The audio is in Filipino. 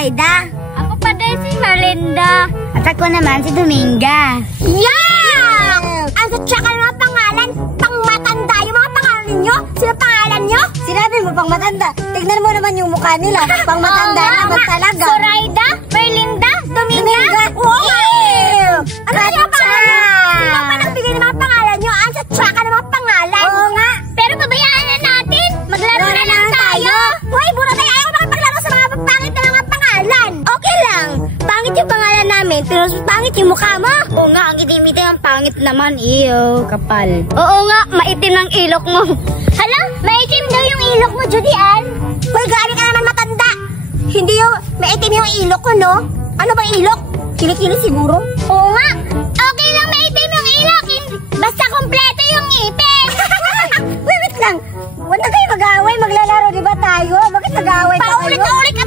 Zoraida. Ako pa din si Malinda. At ako naman si Dominga. Yang! Ang tsaka ng mga pangalan, pang matanda yung mga pangalan ninyo. Sino pangalan nyo? Sinabi mo pang matanda. Tignan mo naman yung mukha nila. Pang matanda naman talaga. Zoraida, Malinda, Dominga. Wow! Ano yung pangalan nyo? Sino pa nagbigay ng mga pangalan nyo? Ang tsaka ng mga pangalan. Oo nga. Pero pabayaan na natin. Maglaro na lang tayo. Hoy, buro tayo. Ayaw makipaglaro sa mga pangit na mga pangalan. Okay lang. Pangit yung pangalan namin, pero pangit yung mukha mo. Oo nga, ang itim-itim ang pangit naman. Iyo, kapal. Oo nga, maitim ang ilok mo. Hala, maitim daw yung ilok mo, Judy Ann. Hoy, galing ka naman matanda. Hindi yung maitim yung ilok ko, no? Ano bang ilok? Kilikili siguro? Oo nga. Okay lang maitim yung ilok. Basta kompleto yung ngipin. Wait lang. Huwag na kayo mag-aaway. Maglalaro, di ba tayo? Bakit mag-aaway pa kayo? Paulit-ulit ka